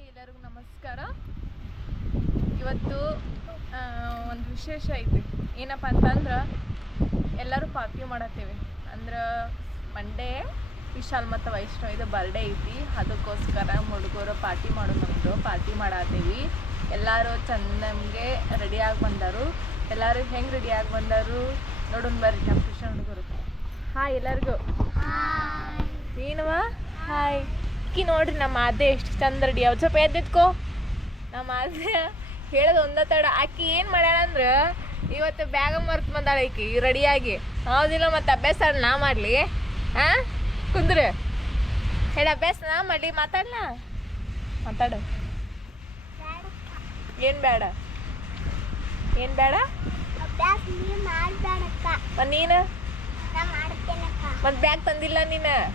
Hi ಎಲ್ಲರಿಗೂ ನಮಸ್ಕಾರ. ಇವತ್ತು ಒಂದು ವಿಶೇಷ ಐತಿ. ಏನಪ್ಪ ಅಂತಂದ್ರೆ ಎಲ್ಲರೂ ಪಾರ್ಟಿ ಮಾಡತ್ತೀವಿ. ಅಂದ್ರೆ ಮಂಡೇ ವಿಶಾಲ್ ಮತ್ತು ವೈಷ್ಣವಿದ ಬರ್ಡೇ ಐತಿ. ಅದಕ್ಕೋಸ್ಕರ ಹುಡುಗರು ಪಾರ್ಟಿ ಮಾಡು ನಮ್ಮದು ಪಾರ್ಟಿ ಮಾಡತ್ತೇವಿ ಎಲ್ಲರೂ ಚಂದಂಗೆ ರೆಡಿಯಾಗಿ ಬಂದರು. ಎಲ್ಲರೂ ಹೆಂಗೆ ರೆಡಿಯಾಗಿ ಬಂದರು? ನೋಡೋಣ ಬರ್ರಿ ನಮ್ಮ ಕೃಷ್ಣ ಹುಡುಗರು. ಹಾಯ್ ಎಲ್ಲರಿಗೂ. ನೀನುವ? ಹಾಯ್ ಅಕ್ಕಿ ನೋಡ್ರಿ ನಮ್ಮ ಅದೇ ಎಷ್ಟು ಚಂದ ರೆಡಿ ಸ್ವಲ್ಪ ಎದ್ದಿತ್ಕೋ ನಮ್ಮ ಅದೇ ಹೇಳೋದು ಒಂದ ತಡ. ಅಕ್ಕಿ ಏನು ಮಾಡ್ಯಾಳ ಅಂದ್ರೆ ಇವತ್ತು ಬ್ಯಾಗ ಮರ್ತು ಬಂದಾಳ ಈಕಿ ರೆಡಿಯಾಗಿ ಹೌದಿಲ್ಲ ಮತ್ತೆ ಅಭ್ಯಾಸ ನಾ ಮಾಡಲಿ. ಹಾಂ ಕುಂದ್ರೆ. ಹೇಳ ಅಭ್ಯಾಸ ನಾ ಮಾಡಲಿ ಮಾತಾಡ್ಲ? ಮಾತಾಡು. ಏನು ಬೇಡ ಏನು ಬೇಡ ನೀನು? ಮತ್ತು ಬ್ಯಾಗ್ ತಂದಿಲ್ಲ ನೀನು ಅಕ್ಕ ಹಾಂ ನಮ್ಮ ಅವ್ವ ಬ್ಯಾಗ್ ಒಯ್ಬೇಡ ಅಕ್ಕ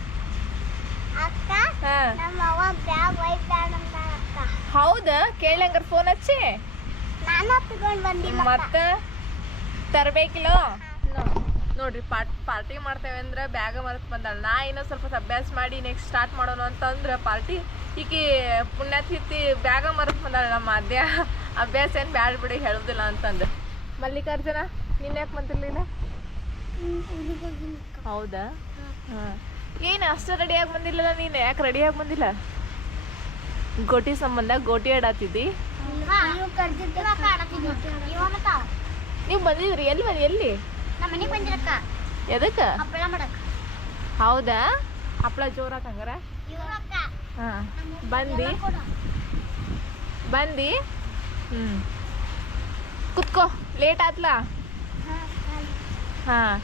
ಹೌದಾ? ಕೇಳಂಗಾರ ಫೋನ್ ಹಚ್ಚಿ. ಮತ್ತ? ತರಬೇಕಿಲ್ಲ? ನೋಡ್ರಿ ಪಾರ್ಟ್ ಪಾರ್ಟಿ ಮಾಡ್ತೇವೆ ಅಂದ್ರೆ ಬ್ಯಾಗ ಮರೆತು ಬಂದಾಳ. ನಾ ಏನೋ ಸ್ವಲ್ಪ ಅಭ್ಯಾಸ ಮಾಡಿ ನೆಕ್ಸ್ಟ್ ಸ್ಟಾರ್ಟ್ ಮಾಡೋಣ ಅಂತಂದ್ರೆ ಪಾರ್ಟಿ. ಈಕಿ ಪುಣ್ಯತಿಥಿ ಬ್ಯಾಗ ಮರೆತು ಬಂದಾಳ ನಮ್ಮ ಮಧ್ಯ ಅಭ್ಯಾಸ ಏನು ಬ್ಯಾಡ ಬಿಡಿ ಹೇಳೋದಿಲ್ಲ ಅಂತಂದು. ಮಲ್ಲಿಕಾರ್ಜುನ ನಿನ್ನ ಯಾಕೆ ಬಂದಿರಲಿಲ್ಲ? ಹೌದಾ? ಹಾಂ. ಏನು ಅಷ್ಟು ರೆಡಿಯಾಗಿ ಬಂದಿಲ್ಲಲ್ಲ ನೀನು? ಯಾಕೆ ರೆಡಿಯಾಗಿ ಬಂದಿಲ್ಲ? ಗೋಟಿ ಸಂಬಂಧ ಗೋಟಿ ಆಡಾತಿದ್ದಿ? ನೀವು ಬಂದಿದ್ರಿ ಎಲ್ಲಿ ಬಂದಿ ಎಲ್ಲಿ? ಎದಕ್ಕೆ? ಹೌದಾ? ಹಪ್ಪಳ ಜೋರಾಕ ಹಂಗಾರ ಹಾಂ ಬಂದು? ಬಂದು? ಹ್ಞೂ ಕುತ್ಕೋ ಲೇಟ್ ಆತ್ಲಾ? ಹಾಂ.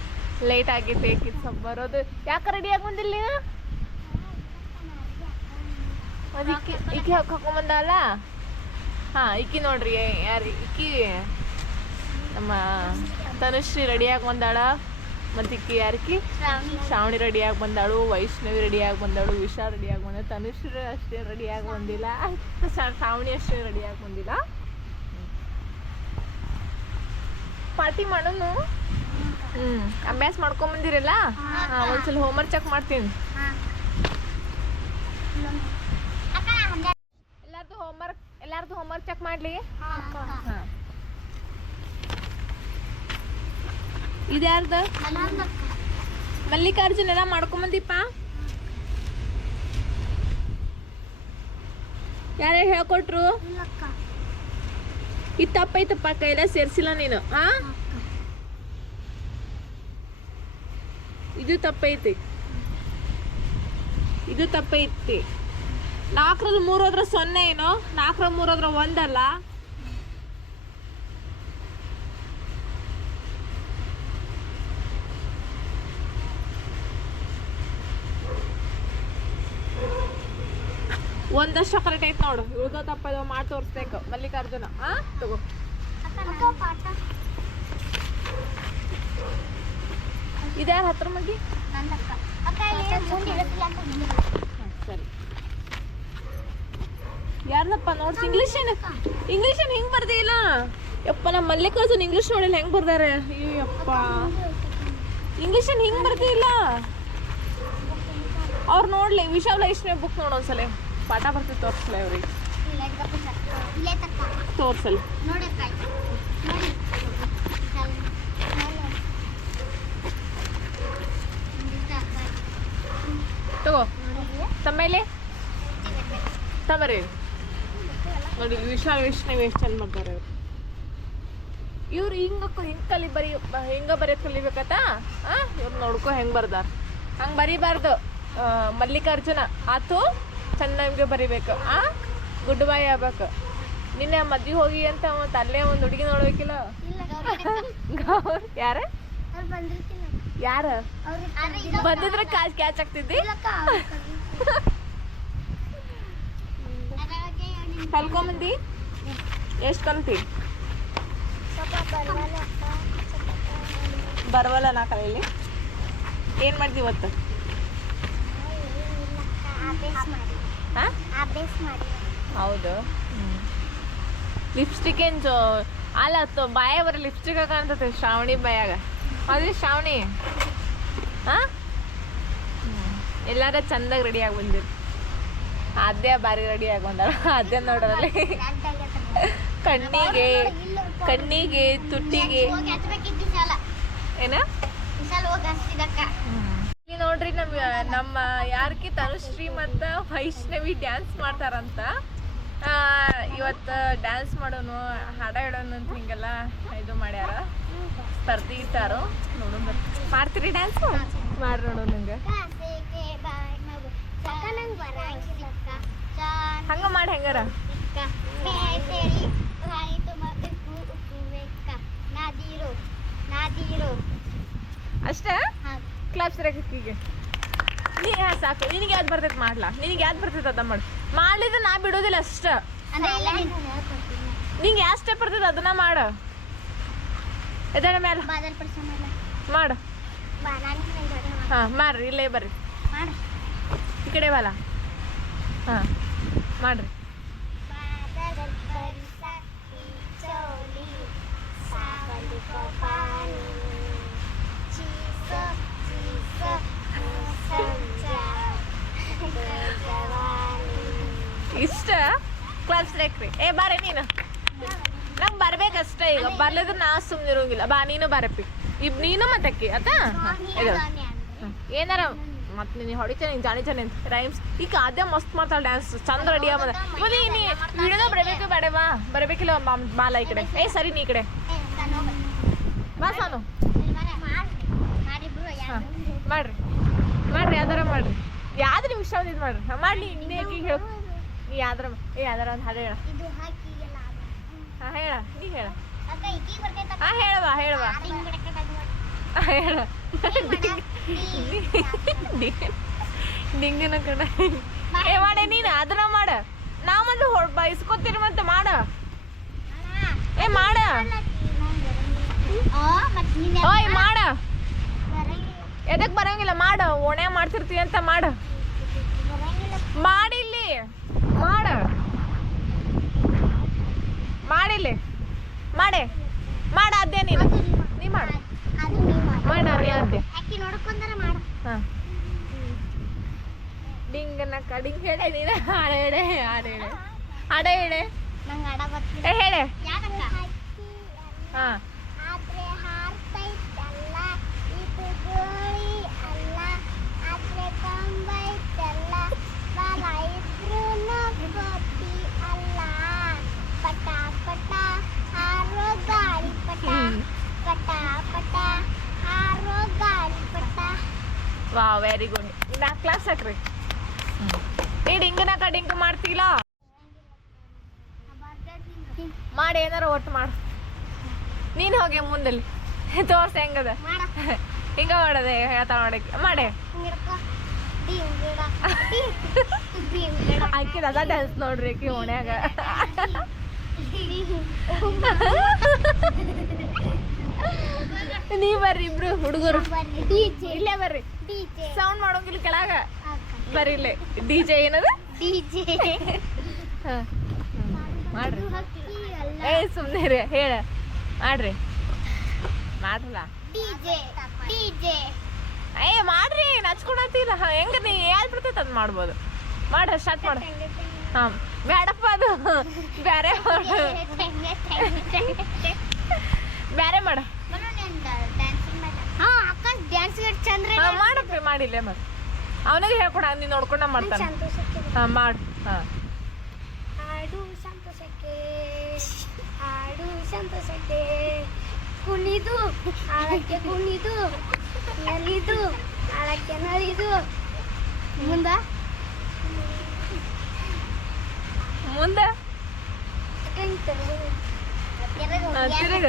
ಲೇಟ್ ಆಗೇತಿ ಕಿತ್ ಸ್ವಲ್ಪ ಬರೋದು. ಯಾಕೆ ರೆಡಿಯಾಗಿ ಬಂದಿಲ್ಲ ನೀನು ಇಕಿ ಇಕ್ಕಿ ಹಾಕೊಂಬಂದಲ್ಲ ಹಾಂ ಇಕ್ಕಿ ನೋಡ್ರಿ ಯಾರು ಇಕ್ಕಿ ನಮ್ಮ ತನುಶ್ರೀ ರೆಡಿಯಾಗಿ ಬಂದಾಳ? ಮತ್ತು ಇಕ್ಕಿ ಯಾರಕ್ಕಿ ಶ್ರಾವಣಿ. ರೆಡಿಯಾಗಿ ಬಂದಾಳು ವೈಷ್ಣವಿ ರೆಡಿಯಾಗಿ ಬಂದಾಳು ವಿಶಾಲ್ ರೆಡಿಯಾಗಿ ಬಂದ ತನುಶ್ರೀ ಅಷ್ಟೇ ರೆಡಿಯಾಗಿ ಬಂದಿಲ್ಲ. ಶ್ರಾವಣಿ ಅಷ್ಟೇ ರೆಡಿಯಾಗಿ ಬಂದಿಲ್ಲ. ಪಾರ್ಟಿ ಮಾಡೋನು? ಹ್ಞೂ ಅಭ್ಯಾಸ ಮಾಡ್ಕೊಂಡ್ ಬಂದಿರಲ್ಲ? ಒಂದ್ಸಲ ಹೋಮ್ವರ್ಕ್ ಚೆಕ್ ಮಾಡ್ತೀನಿ. ಎಲ್ಲಾರ್ದು ಹೋಮ್ವರ್ಕ್ ಎಲ್ಲಾರ್ದು ಹೋಮ್ವರ್ಕ್ ಚೆಕ್ ಮಾಡ್ಲಿ? ಹಾಂ. ಇದ್ಯಾರ್ದು? ಮಲ್ಲಿಕಾರ್ಜುನ್ ಎಲ್ಲ ಮಾಡ್ಕೊಂಬಂದಿಪ್ಪ ಯಾರ್ಯಾರು ಹೇಳ್ಕೊಟ್ರು? ಇತ್ತಪ್ಪ ತಪ್ಪೈತಪ್ಪ ಕೈಲ ಸೇರ್ಸಿಲ್ಲ ನೀನು, ಆ? ಇದು ತಪ್ಪೈತಿ. ಇದು ತಪ್ಪೈತಿ. ನಾಲ್ಕರಲ್ಲಿ ಮೂರು ಹೋದ್ರೆ ಸೊನ್ನೆ ಏನೋ ನಾಲ್ಕರ ಮೂರು ಹೋದ್ರೆ ಒಂದಲ್ಲ? ಒಂದಷ್ಟು ಕರೆಕ್ಟ್ ಐತೆ ನೋಡು. ಉಳ್ದೋ ತಪ್ಪದೋ ಮಾಡಿ ತೋರಿಸ್ಬೇಕು. ಮಲ್ಲಿಕಾರ್ಜುನ ಹಾ ತಗೋ ಅಕ್ಕ ಪಾಠ ಇದ್ಯಾರ ಹತ್ರ ಮಗಿ ಇಲ್ಲಿ ಸರಿ ಯಾರ್ದಪ್ಪ ನೋಡ್ಸ್ ಇಂಗ್ಲೀಷ್ ಏನು ಇಂಗ್ಲೀಷ್ ಏನು ಹಿಂಗೆ ಬರ್ದಿಲ್ಲ ಯಪ್ಪ ನಮ್ಮ ಮಲ್ಲಿಕಾರ್ಜುನ್ ಇಂಗ್ಲೀಷ್ ನೋಡಿಲ್ಲ ಹೆಂಗೆ ಬರ್ದಾರೆ? ಅಯ್ಯಪ್ಪ ಇಂಗ್ಲೀಷ್ ಏನು ಹಿಂಗೆ ಬರ್ದಿಲ್ಲ ಅವ್ರು ನೋಡ್ಲಿ ವಿಶಾಲ ಇಷ್ಟನೇ ಬುಕ್ ನೋಡು ಒಂದ್ಸಲ. ಪಾಠ ಬರ್ತದೆ ತೋರಿಸ್ಲ ಅವ್ರಿಗೆ. ಇಲ್ಲ ಗಪ್ಪ ಸರ್. ಇಲ್ಲೇ ತಕ್ಕ ತೋರ್ಸಲ್ಲ ನೋಡಕ್ಕ ಆಯ್ತು ನೋಡಿ ಅಲ್ಲಿ. ಮೇಲೆ. ಒಂದಿಷ್ಟು ಅಕ್ಕ ಆಯ್ತು. ತಗೋ? ತಮ್ಮೇಲೆ? ತಮರಿ ನೋಡಿ ವಿಶಾಲ್ ವಿಷ್ಣು ಎಷ್ಟು ಚಂದ ಮಾಡ್ತಾರೆ ಇವ್ರು ಹಿಂಗ ಹಿಂಗೆ ಕಲಿ ಬರಿ ಬ- ಹಿಂಗ ಬರೆಯೋದು ಕಲಿಬೇಕತ್ತ ಆ? ಇವ್ರು ನೋಡ್ಕೊ ಹೆಂಗೆ ಬರ್ದಾರ. ಹಂಗೆ ಬರಿಬಾರ್ದು. ಮಲ್ಲಿಕಾರ್ಜುನ. ಆತು ಚೆನ್ನಾಗಿ ಬರಿಬೇಕು. ಆ? ಗುಡ್ ಬೈ ಆಗ್ಬೇಕು. ನಿನ್ನೆ ಮದ್ವೆ ಹೋಗಿ ಅಂತ ಮತ್ತೆ ಅಲ್ಲೇ ಒಂದು ಹುಡುಗಿ ನೋಡ್ಬೇಕಿಲ್ಲ? ಗೌರ್. ಯಾರ? ಯಾರ? ಬಂದಿದ್ರೆ ಕ್ಯಾಚ್ ಕ್ಯಾಚ್ ಆಗ್ತಿದ್ದಿ? ಕಲ್ಕೊಂಬಂದಿ? ಎಷ್ಟು ಕಲ್ತಿ? ಬರವಲ್ಲ ನಾ ಕಲೀಲಿ ಏನ್ ಮಾಡ್ದಿ ಇವತ್ತು? ಹೌದು. ಲಿಪ್ಸ್ಟಿಕ್ ಏನು ಅಲ್ಲ ಬಾಯ ಬರೀ ಲಿಪ್ಸ್ಟಿಕ್ ಕಾಣ್ತತೆ ಶ್ರಾವಣಿ ಬಾಯಾಗ. ಅದೇ ಶ್ರಾವಣಿ. ಹಾ? ಎಲ್ಲಾರ ಚಂದಾಗಿ ಆಗಿ ಬಂದಿತ್ತು ಅದೇ ಬಾರಿ ರೆಡಿ ಆಗೊಂಡಾಳ ಅದೇ ನೋಡ್ರಲ್ಲಿ ಕಣ್ಣಿಗೆ ಕಣ್ಣಿಗೆ ತುಟ್ಟಿಗೆ. ಏನ? ಇಲ್ಲಿ ನೋಡ್ರಿ ನಮ್ ನಮ್ಮ ಯಾರ್ಕಿ ತನುಶ್ರೀ ಮತ್ತ ವೈಷ್ಣವಿ ಡ್ಯಾನ್ಸ್ ಮಾಡ್ತಾರಂತ. ಆ, ಇವತ್ತು ಡ್ಯಾನ್ಸ್ ಮಾಡೋನು ಹಾಡ ಹೇಳೋನು ಅಂತ ಹಿಂಗೆಲ್ಲ ಇದು ಮಾಡ್ಯಾರ. ಸ್ಪರ್ಧಿ ಇಟ್ಟಾರು. ನೋಡೋಣ ಮಾಡ್ತೀರಿ ಡ್ಯಾನ್ಸ್ ಮಾಡ್ರಿ ನೋಡೋಣ ನಂಗೆ ಹಂಗ ಮಾಡಿ ಹೆಂಗಾರ? ಅಷ್ಟೇ? ಕ್ಲಾಸ್ ಕ್ಲಾಪ್ಸ್ ರೇಖಕ್ಕೆ ನೀ ಸಾಕು. ನಿನಗೆ ಯಾವ್ದು ಬರ್ತೈತೆ ಮಾಡ್ಲಾ? ನಿನಗೆ ಯಾವ್ದು ಬರ್ತೈತೆ ಅದ ಮಾಡು. ಮಾಡಿದ್ರೆ ನಾ ಬಿಡೋದಿಲ್ಲ ಅಷ್ಟ. ನಿಂಗೆ ಯಾವ ಸ್ಟೆಪ್ ಬರ್ತದೆ ಅದನ್ನ ಮಾಡು. ಎದಳ ಮೇಲೆ. ಮಾಡು. ಹಾಂ ಮಾಡ್ರಿ ಇಲ್ಲೇ ಬರ್ರಿ. ಮಾಡು. ಈ ಕಡೆ ಬಲ. ಹಾಂ ಮಾಡ್ರಿ. ಏ ಬಾರೆ ನೀನು. ನಂಗೆ ಬರ್ಬೇಕಷ್ಟೇ ಈಗ. ಬರ್ಲಿದ್ರೆ ನಾ ಸುಮ್ಮನೆ ಇರೋಂಗಿಲ್ಲ. ಬಾ ನೀನು ಬರಪ್ಪಿ. ಇಬ್ ನೀನು ಮತ್ತಕ್ಕಿ ಆತಾ? ಏನಾರ ಮತ್ತೆ ನೀನು ಹೊಡಿತೇನೆ ಜಾಣಿ ಜಾಣಿ ಅಂತ ರೈಮ್ಸ್ ಈಗ ಅದೇ ಮಸ್ತ್ ಮಾಡ್ತಾಳೆ ಡ್ಯಾನ್ಸ್ ಚಂದ ರೆಡಿ ಆಗೋದ ಮತ್ತೆ ನೀ ವಿಡಿಯೋದ ಬರಬೇಕು ಬೇಡವಾ ಬರಬೇಕಿಲ್ಲ ಬಾಲ ಈ ಕಡೆ. ಏ ಸರಿ ನೀ ಈ ಕಡೆ. ಬಾ ಸಾನು. ಮಾಡ್ರಿ. ಮಾಡ್ರಿ. ಯಾವ್ದಾರ ಮಾಡ್ರಿ. ಯಾವ್ದು ನಿಮ್ಗೆ ಇಷ್ಟ ಇದು ಮಾಡ್ರಿ. ಮಾಡ್ಲಿ ಇನ್ನೇ ಹೇಳು. ನೀ ಯಾವ್ದಾರ ಏ ಯಾವ್ದಾರ ಒಂದು ಹಾಡು ಹೇಳ. ಇದು ಹಾಕಿ ಹಾಂ ಹೇಳ. ನೀ ಹೇಳ. ಹಾಂ ಹೇಳವಾ ಹೇಳವಾ. ಹೇಳ ಡಿಂಗಿನ ಕಡೆ ಏ ಮಾಡೆ ನೀನು ಅದನ್ನ ಮಾಡ. ನಾ ಮತ್ತೆ ಹೊಡ್ ಬಯಸ್ಕೊತೀರಿ ಮತ್ತೆ ಮಾಡ. ಏ ಮಾಡ. ಓಯ್ ಮಾಡ. ಬರಂಗಿಲ್ಲ. ಎದಕ್ ಬರಂಗಿಲ್ಲ ಮಾಡ. ಓಣೆ ಮಾಡ್ತಿರ್ತೀವಿ ಅಂತ ಮಾಡ ಮಾಡಿಲ್ಲಿ ಮಾಡ ಮಾಡಿಲ್ಲಿ ಮಾಡೆ. ಮಾಡ ಅದೇ ನೀನು. ನೀ ಮಾಡ. ಮಾಡು. ಅದೇ ಹಾಂ. ಡಿಂಗನ ಕಡಿಂಗ್ ಹೇಳೆ ನೀನು. ಹಾಡು ಹೇಳೆ ಹಾಡು ಹೇಳೆ. ಹೇಳೆ. ಹೇಳೆ. ಹಾಂ. ವಾ ವೆರಿ ಗುಡ್ ನಾ ಕ್ಲಾಸ್ ಹಾಕ್ರಿ. ಈ ಡಿಂಗನ ಕಡಿಂಗ್ ಮಾಡ್ತೀಲ ಮಾಡಿ ಏನಾರ ಒಟ್ಟು ಮಾಡು. ನೀನು ಹೋಗಿ ಮುಂದಲ್ಲಿ. ತೋರ್ಸ ಹೆಂಗದ. ಹಿಂಗ ಮಾಡದೆ ಹೇಳ್ತಾ ಮಾಡಕ್ಕೆ. ಮಾಡೆ. ದಿಂಗಿಡ ಅದ ಡ್ಯಾನ್ಸ್ ನೋಡ್ರಿ ಆಕಿ ನೀ ಬರ್ರಿ ಇಬ್ರು ಹುಡುಗರು. ಇಲ್ಲೇ ಬರ್ರಿ. ಸೌಂಡ್ ಮಾಡೋಂಗಿಲ್ಲ ಕೆಳಗ. ಬರಿಲ್ಲ ಡಿ ಜೆ ಏನದ? ಮಾಡ್ರಿ. ಏ ಸುಮ್ಮನೆ ರೀ ಹೇಳ. ಮಾಡ್ರಿ. ಮಾಡ್ರಲ್ಲ. ಏ ಮಾಡ್ರಿ. ನಚ್ಕೊಳತಿಲ್ಲ ಹೆಂಗ ನೀ ಯಾವ್ದು ಬಿಡ್ತೈತೆ ಅದು ಮಾಡ್ಬೋದು. ಮಾಡ್ರಿ ಸ್ಟಾರ್ಟ್ ಮಾಡು. ಹಾಂ. ಬೇಡಪ್ಪ ಅದು. ಬೇರೆ ಮಾಡು. ಬೇರೆ ಮಾಡು ಹಾ ಅಕ್ಕ ಡ್ಯಾನ್ಸ್ ಚಂದ್ರ ಹಾ ಮಾಡಪ್ಪ ಮಾಡಿಲ್ಲ ಮತ್ತೆ ಅವನಿಗೆ ಹೇಳ್ಕೊಡ ನೀನು ನೋಡ್ಕೊಂಡ ಮಾಡ್ತಾನೆ. ಹಾ ಮಾಡು. ಹಾಂ. ಹಾಡು ಸಂತೋಷಕ್ಕೆ ಹಾಡು ಸಂತೋಷಕ್ಕೆ ಕುಣಿದು ಆಳಕ್ಕೆ ಕುಣಿದು ನಲಿದು ಆಳಕ್ಕೆ ನಲಿದು. ಮುಂದ? ಮುಂದ? ಆಡು ತಿರುಗ.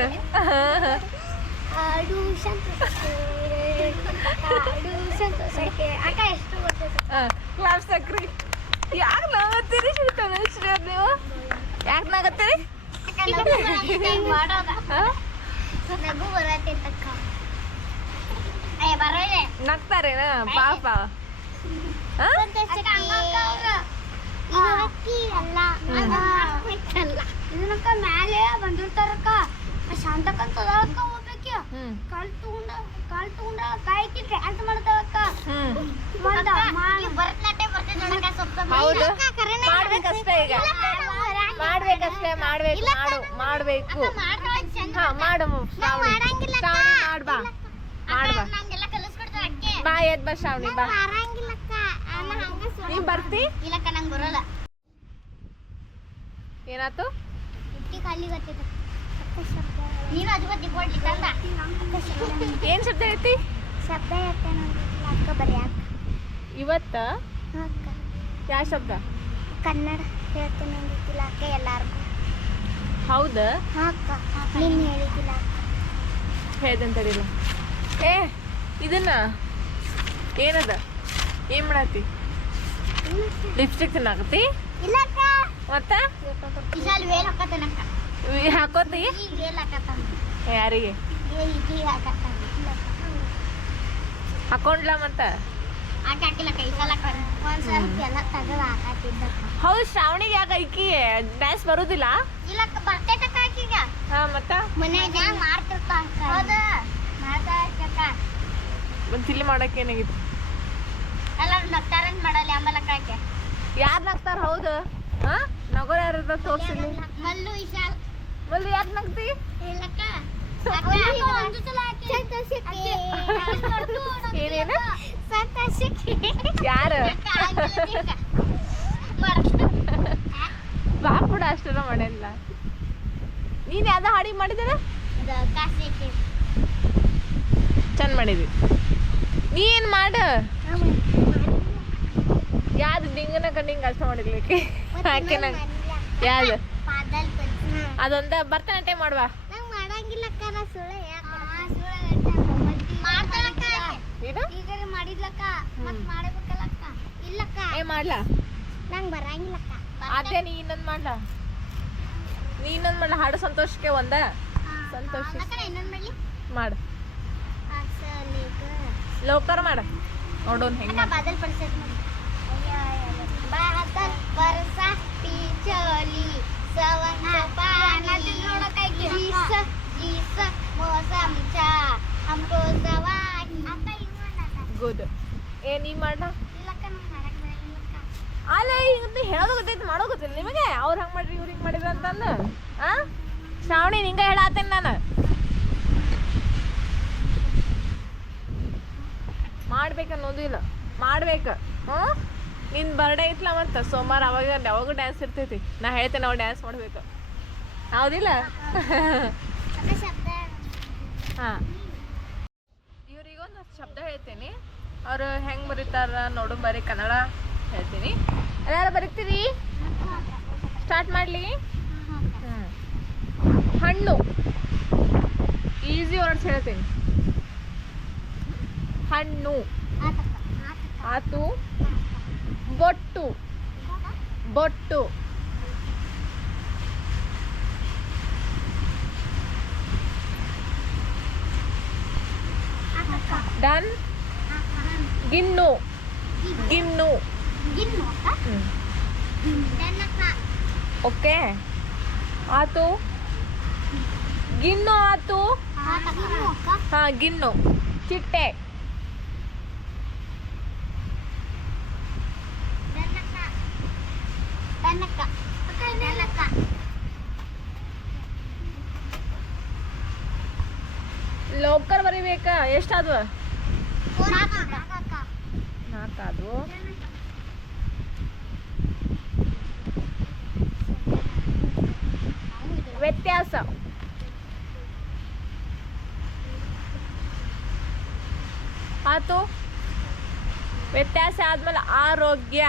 ಹಾಡು ಸಂತೋಷಕ್ಕೆ ಕ್ಲಾಸ್ ಸಕ್ರಿ ಯಾಕೆ ನಗತ್ತೀರಿ ಅವ್ರು ನೀವು ಯಾಕೆ ನಗತ್ತೀರಿ ನಗ್ತಾರೇನ ಪಾಪ ಇದನ್ನಕ್ಕ ಮ್ಯಾಲೆ ಬಂದಿರ್ತಾರಕ್ಕ ಶಾಂತಕ್ಕಂತದಕ್ಕ ಹೋಗ್ಬೇಕ ಕಾಲ್ ತಗೊಂಡ ಕಾಲ್ ತಗೊಂಡ ಕಾಯ್ಕಿ ಡ್ಯಾನ್ಸ್ ಮಾಡ್ತಾಳಕ್ಕ ಹ್ಞೂ ಭರತನಾಟ್ಯ ಹೌದು. ಮಾಡ್ಬೇಕಷ್ಟೇ ಈಗ. ಮಾಡ್ಬೇಕಷ್ಟೇ ಮಾಡ್ಬೇಕು ಮಾಡು ಮಾಡ್ಬೇಕು. ಹಾ ಮಾಡು ಶ್ರಾವಣಿ ಮಾಡ್ಬಾ ಮಾಡ್ಬಾ ಬಾ. ಎದ್ ಬಾ ಶ್ರಾವಣಿ ಬಾ. ಬರ್ತಿ? ಇಲ್ಲಕ್ಕ ನಂಗೆ ಬರೋಲ್ಲ. ಏನಾತು? ಖಾಲಿ ನೀನು ಅದು ಏನು ಶಬ್ದ ಐತಿ ಶಬ್ದ ಐತೆ ಅಕ್ಕ ಬರ್ಯಾಕ ಇವತ್ತ? ಅಕ್ಕ ಯಾವ ಶಬ್ದ? ಕನ್ನಡ ಹೇಳ್ತೇನೆ ಅಂದಿದ್ದಿಲ್ಲ ಅಕ್ಕ ಎಲ್ಲಾರ್ಗೂ ಹೌದ? ಅಕ್ಕ ನೀನು ಹೇಳಿದ್ದಿಲ್ಲ ಅಕ್ಕ ಹೇಳ್ದಂತ ತಡಿಲ್ಲ ಏ ಇದನ್ನ? ಏನದ? ಏನ್ ಮಾಡತ್ತಿ ಲಿಪ್ಸ್ಟಿಕ್ ತಿನ್ನಾಕತ್ತಿ? ಇಲ್ಲ ಅಕ್ಕ. ಮತ್ತ? ವೇಲ್ ಹಾಕತ್ತನಕ್ಕ ಹಾಕೋತಿ? ಯಾರಿಗೆ? ಹಾಕೊಂಡ್ಲಾ ಮತ್ತ? ಹೌದು, ಶ್ರಾವಣಿಗೆ ಯಾಕ ಐಕಿ ಡ್ಯಾನ್ಸ್ ಬರುದಿಲ್ಲ? ಹಾ, ಮತ್ತ? ಇಲ್ಲಿ ಮಾಡಕ್ ಏನಾಗಿತ್ತು? ಯಾರ್ ನಗ್ತಾರ? ಹೌದು. ಹಾ? ನಗೋರ್ ಯಾರ ತೋರ್ಸಿಲ್ಲ ಮಲ್ಲು ವಿಶಾಲ್ ಯಾಕ್ ಇಲ್ಲಕ್ಕ ಏನೇನು? ಸಂತೋಷಕ್ಕೆ. ಯಾರು? ಬಾಪುಡ ಅಷ್ಟೆಲ್ಲ ಮಾಡಿಲ್ಲ. ನೀನು ಯಾವ್ದೋ ಹಾಡಿಗೆ ಮಾಡಿದಾರ ಚಂದ ಮಾಡಿದ್ವಿ. ನೀ ಮಾಡು. ಮಾಡ ಯಾವ್ದು ಡಿಂಗನ ಕಂಡಿಂಗ್ ಅಷ್ಟ ಮಾಡಿರ್ಲಿಕ್ಕೆ? ನಂಗೆ ಯಾವ್ದು? ಅದೊಂದ ಭರತನಾಟ್ಯ ಮಾಡುವ. ನಂಗ್ ಮಾಡಂಗಿಲ್ಲ ಅಕ್ಕ ನಾ ಸುಳ್ಳು ಇದು? ಈಗ ಮಾಡಿದ್ಲಕ್ಕ ಮತ್ ಮಾಡಬೇಕಲ್ಲಕ್ಕ ಇಲ್ಲಕ್ಕ ಏ ಮಾಡ್ಲಾ? ಅದೇ ನೀ ಇನ್ನೊಂದ್ ಮಾಡ್ಲಾ. ನೀ ಇನ್ನೊಂದ್ ಮಾಡ್ಲಾ. ಹಾಡು ಸಂತೋಷಕ್ಕೆ ಒಂದ? ಸಂತೋಷ. ಇನ್ನೊಂದು ಮಾಡ್ಲಿ? ಮಾಡು. ಲೋಕರ್ ಮಾಡ. ನೋಡೋನ್ ಹೆಂಗ ಬಾದಲ್ ಗುಡ್ ಏ ನೀ ಮಾಡ್ಲಾ? ಇಲ್ಲಕ್ಕ ನಂಗೆ ಮಾಡಕ್ ಬರಂಗಿಲ್ಲಕ್ಕ ಅಲ್ಲ ಈಗ ಹೇಳೋದು ಗೊತ್ತೈತಿ, ಮಾಡೋ ಗೊತ್ತಿಲ್ಲ. ನಿಮಗೆ? ಅವ್ರು ಹಂಗೆ ಮಾಡ್ರಿ, ಇವ್ರು ಮಾಡಿದ್ರು ಅಂತಂದು ಆ? ಶ್ರಾವಣಿ, ನಿಂಗೆ ಹೇಳತ್ತೇನೆ ನಾನು. ಮಾಡ್ಬೇಕನ್ನೋದು ಇಲ್ಲ. ಮಾಡ್ಬೇಕು. ಹ್ಞೂ ನಿನ್ನ ಬರ್ಡೇ ಐತ್ಲ ಮತ್ತೆ? ಸೋಮವಾರ ಅವಾಗ ಯಾವಾಗ ಡ್ಯಾನ್ಸ್ ಇರ್ತೈತಿ. ನಾ ಹೇಳ್ತೇನೆ ನಾವು ಡ್ಯಾನ್ಸ್ ಮಾಡ್ಬೇಕು. ಹೌದಿಲ್ಲ? ಹಾಂ. ಇವ್ರಿಗೊಂದು ಶಬ್ದ ಹೇಳ್ತೀನಿ. ಅವರು ಹೆಂಗೆ ಬರೀತಾರ ನೋಡು, ಬರೀ ಕನ್ನಡ ಹೇಳ್ತೀನಿ. ಎಲ್ಲಾರು ಬರೀತೀರಿ? ಸ್ಟಾರ್ಟ್ ಮಾಡಲಿ? ಹಣ್ಣು. ಈಸಿ ವರ್ಡ್ಸ್ ಹೇಳ್ತೀನಿ. ಹಣ್ಣು. ಆತು. ಬೊಟ್ಟು ಬೊಟ್ಟು ಡನ್ ಗಿಣ್ಣು ಗಿಣ್ಣು ಗಿನ್ನು ಅಕ್ಕ ದನ್ನಕ್ಕ ಓಕೆ ಆತು ಗಿಣ್ಣು ಆತು ಗಿನ್ನು ಅಕ್ಕ ಹಾ ಗಿಣ್ಣು ಚಿಟ್ಟೆ ದನ್ನಕ್ಕ ದನ್ನಕ್ಕ ಅಕ್ಕ ದನ್ನಕ್ಕ ಲೋಕರ್ ಬರಿಬೇಕ ಎಷ್ಟಾದ್ವು? ನಾಲ್ಕು. ಅಕ್ಕ ನಾಲ್ಕಾದ್ವು? ವ್ಯತ್ಯಾಸ. ಆತು. ವ್ಯತ್ಯಾಸ ಆದ್ಮೇಲೆ ಆರೋಗ್ಯ.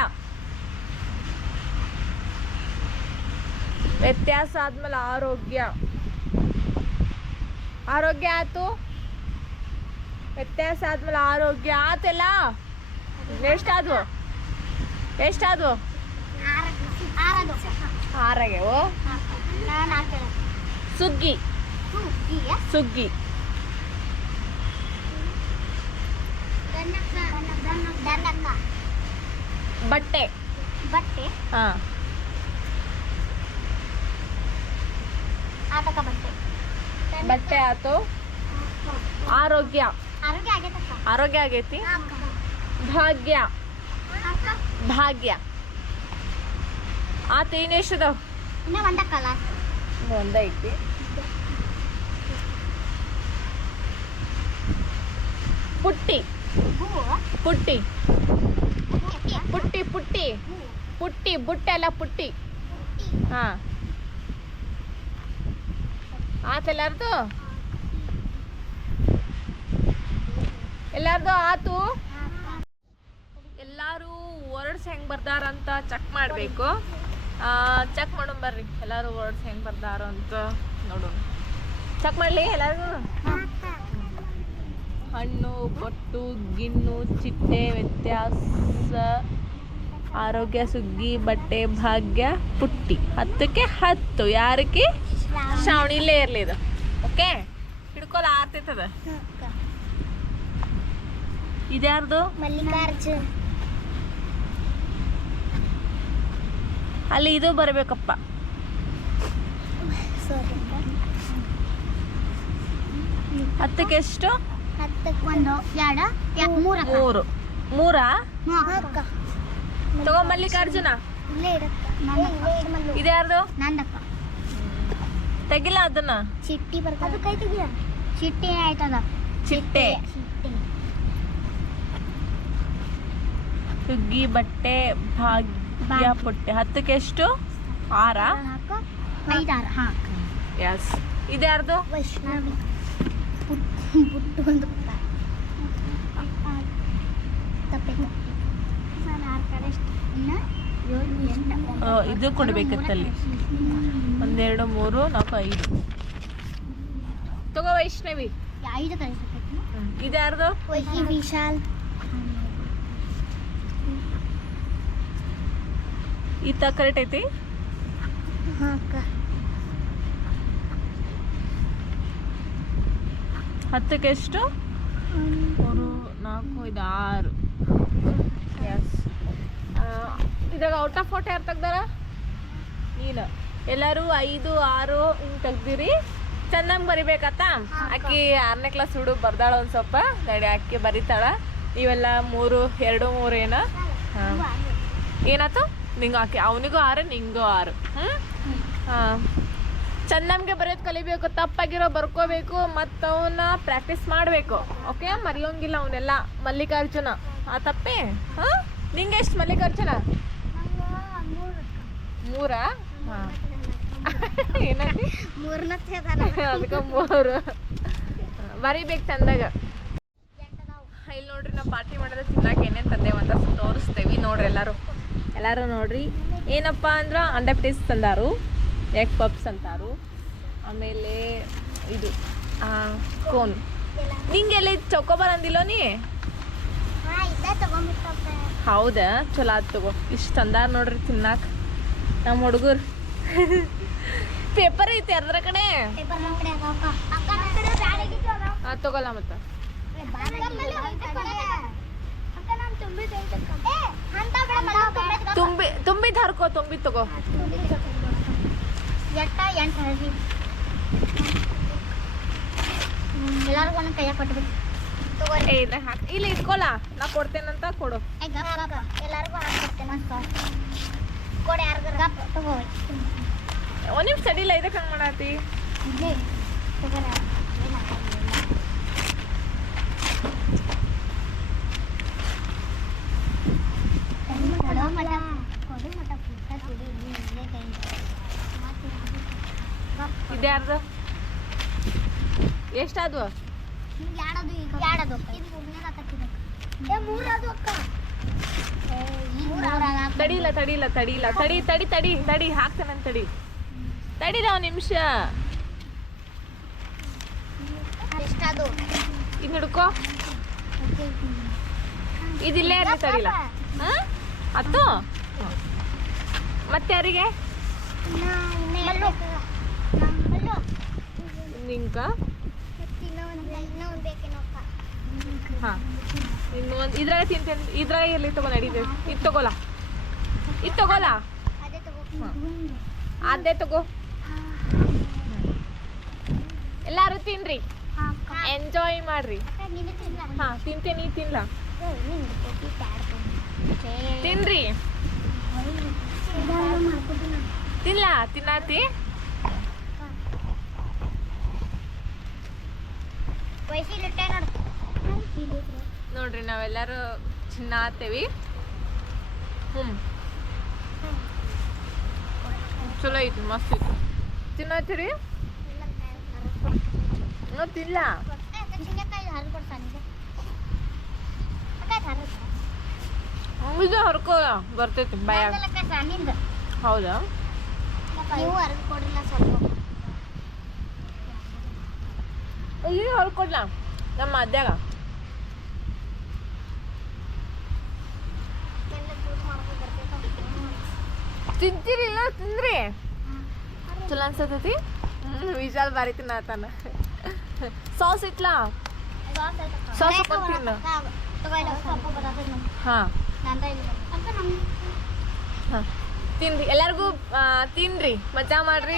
ವ್ಯತ್ಯಾಸ ಆದ್ಮೇಲೆ ಆರೋಗ್ಯ. ಆರೋಗ್ಯ ಆತು ವ್ಯತ್ಯಾಸ ಆದ್ಮೇಲೆ ಆರೋಗ್ಯ. ಆತಲ್ಲ? ಎಷ್ಟಾದ್ವು ಎಷ್ಟಾದ್ವು ಓ? ಹಾಕ್ತೇನೆ ಸುಗ್ಗಿ. ಸುಗ್ಗಿ ಬಟ್ಟೆ. ಬಟ್ಟೆ. ಹಾ. ಆತಕ ಬಟ್ಟೆ. ಬಟ್ಟೆ ಆತು? ಆರೋಗ್ಯ. ಆರೋಗ್ಯ ಆಗೈತಿ ಭಾಗ್ಯ. ಭಾಗ್ಯ. ಆತ ಏನು ಒಂದೈತಿ ಪುಟ್ಟಿ. ಪುಟ್ಟಿ. ಪುಟ್ಟಿ ಪುಟ್ಟಿ ಪುಟ್ಟಿ. ಬುಟ್ಟೆ ಪುಟ್ಟಿ ಬುಟ್ಟೆಲ್ಲ ಪುಟ್ಟಿ. ಹಾ. ಆತೆಲ್ಲಾರ್ದು ಎಲ್ಲಾರ್ದು? ಆತು? ಎಲ್ಲಾರು ವರ್ಡ್ಸ್ ಹೆಂಗ್ ಬರ್ದಾರಂತ ಚೆಕ್ ಮಾಡಬೇಕು. ಚೆಕ್ ಮಾಡೋಣ ಬರ್ರಿ. ಎಲ್ಲಾರು ವರ್ಡ್ಸ್ ಹೆಂಗ್ ಬರ್ದಾರ ಅಂತ ನೋಡೋಣ. ಚೆಕ್ ಮಾಡ್ಲಿ ಎಲ್ಲಾರು ಹಣ್ಣು ಪಟ್ಟು ಗಿಣ್ಣು, ಚಿಟ್ಟೆ, ವ್ಯತ್ಯಾಸ, ಆರೋಗ್ಯ, ಸುಗ್ಗಿ, ಬಟ್ಟೆ, ಭಾಗ್ಯ, ಪುಟ್ಟಿ. ಹತ್ತಕ್ಕೆ ಹತ್ತು. ಯಾರಕ್ಕೆ ಶ್ರಾವಣಿಲೇ ಇರ್ಲಿ ಇದು ಓಕೆ ಹಿಡ್ಕೊಲ್ ಆರ್ತೈತದ ಇದ್ಯಾರ್ದು? ಮಲ್ಲಿಕಾರ್ಜುನ್. ಅಲ್ಲಿ ಇದು ಬರಬೇಕಪ್ಪ. ಹತ್ತಕ್ಕೆ ಎಷ್ಟು? ಮೂರ. ಮೂರು. ತಗೋ ಮಲ್ಲಿಕಾರ್ಜುನ. ಇಲ್ಲೇ ಇದ್ಯಾರ್ದು? ನಂದಕ್ಕ ತೆಗಿಲ್ಲ ಅದನ್ನ? ಚಿಟ್ಟಿ ಬರ್ತದ ಅದು ಕೈ ತೆಗಿಯ? ಚಿಟ್ಟಿ ಆಯ್ತದ ಚಿಟ್ಟೆ. ಚಿಟ್ಟೆ ಸುಗ್ಗಿ ಬಟ್ಟೆ ಭಾಗ್ಯ. ಪುಟ್ಟೆ. ಹತ್ತಕ್ಕೆ ಎಷ್ಟು? ಆರ? ಐದಾರು. ಹಾ. ಎಸ್ ಇದ್ಯಾರ್ದು ವೈಷ್ಣವಿ. ಪುಟ್ಟು ಒಂದು ತಪ್ಪೆ ನಾನು ಆರು ಕಡೆ ಇನ್ನು? ಇದು ಕೊಡ್ಬೇಕಿತ್ತಲ್ಲಿ. ಒಂದೆರಡು ಮೂರು ನಾಲ್ಕು ಐದು. ತಗೋ ವೈಷ್ಣವಿ. ಇದು ಇದ್ಯಾರ್ದು ವಿಶಾಲ್. ಈತ ಕರೆಕ್ಟ್ ಐತಿ? ಹಾಂ ಅಕ್ಕ. ಹತ್ತಕ್ಕೆ ಎಷ್ಟು? ಮೂರು ನಾಲ್ಕು ಐದು ಆರು ಎಸ್ ಇದ್ರಾಗ ಔಟ್ ಆಫ್ ಫೋಟೋ ಯಾರು ತೆಗ್ದಾರ? ನೀನು. ಎಲ್ಲರೂ ಐದು, ಆರು, ಹಿಂಗೆ ತೆಗ್ದಿರಿ. ಚೆನ್ನಾಗಿ ಬರಿಬೇಕತ್ತ? ಅಕ್ಕಿ ಆರನೇ ಕ್ಲಾಸ್ ಹುಡುಗ ಬರ್ದಾಳ ಒಂದು ಸ್ವಲ್ಪ. ನಡಿ, ಅಕ್ಕಿ ಬರಿತಾಳ. ಇವೆಲ್ಲ ಮೂರು, ಎರಡು, ಮೂರು ಏನ? ಹಾಂ. ಏನಾಯ್ತು? ನಿಂಗೆ ಆಕೆ ಅವನಿಗೂ ಆರು, ನಿಂಗೂ ಆರು. ಹಾಂ. ಚಂದಮ್ಗೆ ಬರೆಯೋದು ಕಲಿಬೇಕು, ತಪ್ಪಾಗಿರೋ ಬರ್ಕೋಬೇಕು ಮತ್ತು ಅವನ್ನ ಪ್ರಾಕ್ಟೀಸ್ ಮಾಡಬೇಕು. ಓಕೆ ಮರೆಯೋಂಗಿಲ್ಲ ಅವನೆಲ್ಲ. ಮಲ್ಲಿಕಾರ್ಜುನ. ಆ ತಪ್ಪೇ? ಹಾಂ? ನಿಂಗೆ ಎಷ್ಟು ಮಲ್ಲಿಕಾರ್ಜುನ? ಮೂರಾ? ಹಾಂ. ಏನಂತಿ ಮೂರನೇ ಅದಕ್ಕೆ ಮೂರು. ಬರಿಬೇಕು ಚಂದಾಗ. ಇಲ್ಲಿ ನೋಡ್ರಿ ನಾವು ಪಾರ್ಟಿ ಮಾಡಿದ್ರೆ ತಿನ್ನಾಕ ಏನೇನು ತಂದೇವು ಅಂತ ತೋರಿಸ್ತೇವಿ ನೋಡ್ರಿ ಎಲ್ಲರೂ. ಎಲ್ಲರೂ ನೋಡ್ರಿ. ಏನಪ್ಪ ಅಂದ್ರೆ ಅಂಡಪಟೀಸ್ ತಂದಾರು ಎಗ್ ಪಪ್ಸ್ ಅಂತಾರು ಆಮೇಲೆ ಇದು ಕೋನ್ ನಿಂಗೆಲ್ಲ ಚೌಕೋಬಾರ್ ಅಂದಿಲ್ಲ ನೀ? ಹೌದಾ? ಚಲೋ ಆಯ್ತು ತಗೋ. ಇಷ್ಟು ತಂದಾರ ನೋಡ್ರಿ ತಿನ್ನಾಕ. ನಮ್ಮ ಹುಡುಗರು. ಪೇಪರ್ ಐತಿ ಅದ್ರ ಕಡೆ. ತಗೊಲ್ಲ ಮತ್ತೆ. ತುಂಬಿ ತುಂಬಿದ್ ಹರ್ಕೋ ತುಂಬಿ ತಗೋ. ಎಲ್ಲರಿಗೂ ಒಂದೊಂದು ಕೈಯಾಗ ಕೊಟ್ಬಿಟ್ಟು ಇಲ್ಲ ಇಟ್ಕೊಲ್ಲ ನಾ ಕೊಡ್ತೇನಂತ ಕೊಡು. ಎಲ್ಲರಿಗೂ ಹಾಕ್ಕೊಡ್ತೇನೆ ಕೊಡಿ ಯಾರಿಗಾರ ತಗೋರಿ ಒಂದ್ ನಿಮಿಷ ಅಡಿಲ್ಲ ಇದಕ್ಕೆ ಹಂಗೆ ಮಾಡಾತಿ? ಇಲ್ಲೇ ತಗೋರಿ ಎಷ್ಟಾದ್ವು ಯಾಡದು ಯಾಡದು ಇದು ಮೂರದು ಅಕ್ಕ. ತಡಿಲ್ಲ ತಡಿಲ್ಲ ತಡಿಲ್ಲ ತಡಿ ತಡಿ ತಡಿ ತಡಿ. ಹಾಕ್ತೇನಂತ ತಡಿ. ತಡಿಲ್ಲ ಒಂದು ನಿಮಿಷ. ಇದು ಹಿಡ್ಕೋ ಇದಿಲ್ಲೇ ಇರ್ಲಿ ತಡಿಲ್ಲ ಹಾ? ಹತ್ತು? ಮತ್ತೆ ಯಾರಿಗೆ? ನಿಂಕ ಹಾ. ಇನ್ನು ಒಂದು ಇದ್ರಾಗ ತಿಂತೇನೆ. ಇದ್ರಾಗ ಎಲ್ಲಿ ತಗೋ ನಡೀತೇವೆ ಇದು ತಗೋಲ್ಲ ಇದು ತಗೋಲ್ಲ ಅದೇ ತಗೋ. ಎಲ್ಲಾರು ತಿನ್ರಿ? ಎಂಜಾಯ್ ಮಾಡ್ರಿ. ಹಾ ನೀ ತಿನ್ಲ. ತಿನ್ರಿ. ತಿನ್ಲ? ತಿನ್ನಾತಿ? ನೋಡ್ರಿ ನಾವೆಲ್ಲರೂ ಚಿನ್ನಾತೇವಿ ಹ್ಞೂ ಚಲೋ ಐತಿ, ಮಸ್ತ್ ಐತಿ. ತಿನ್ನತ್ತೀರಿ? ತಿನ್ಲ? ಇದು ಹರ್ಕೋ, ಬರ್ತೈತಿ ಬಾಯಾಗ. ಹೌದಾ? ನೀವು ಅರ್ದು ಕೊಡ್ರಿಲ್ಲ ಸ್ವಲ್ಪ ಇಲ್ಲಿ ಹೊರ್ಕೊಡ್ಲ? ನಮ್ಮ ಅದ್ಯಾಗ ಎಲ್ಲ ಜ್ಯೂಸ್ ಮಾಡ್ಕೊಂಡು ಬರ್ತೈತೆ ತಿಂತೀರಿಲ್ಲ ತಿಂದ್ರಿ? ಚಲೋ ಅನ್ಸತೈತಿ? ವಿಶಾಲ್ ಬಾರಿ ತಿನ್ನತಾನ. ಸಾಸ್ ಇಟ್ಲಾ? ಸಾಸ್ ತಿನ್ನು. ಹಾಂ. ಹಾ. ತಿನ್ರಿ ಎಲ್ಲರಿಗೂ ತಿನ್ರಿ ಮಜಾ ಮಾಡ್ರಿ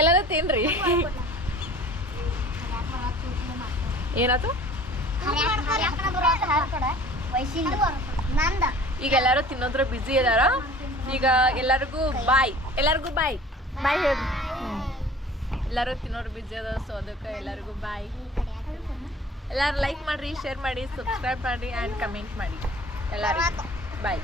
ಎಲ್ಲರೂ ತಿನ್ರಿ. ಏನಾಯ್ತು ನಂದ. ಈಗ ಎಲ್ಲರೂ ತಿನ್ನೋದ್ರ ಬಿಸಿ ಇದಾರ ಈಗ ಎಲ್ಲರಿಗೂ ಬಾಯ್. ಎಲ್ಲರಿಗೂ ಬಾಯ್. ಬಾಯ್ ಹೇಳಿ. ಎಲ್ಲರೂ ತಿನ್ನೋರು ಬಿಜಿ ಅದ ಸೊ ಅದಕ್ಕೆ ಎಲ್ಲರಿಗೂ ಬಾಯ್. ಎಲ್ಲರೂ ಲೈಕ್ ಮಾಡಿರಿ ಶೇರ್ ಮಾಡಿ ಸಬ್ಸ್ಕ್ರೈಬ್ ಮಾಡಿ ಆ್ಯಂಡ್ ಕಮೆಂಟ್ ಮಾಡಿ. ಎಲ್ಲಾರಿಗೂ ಬಾಯ್.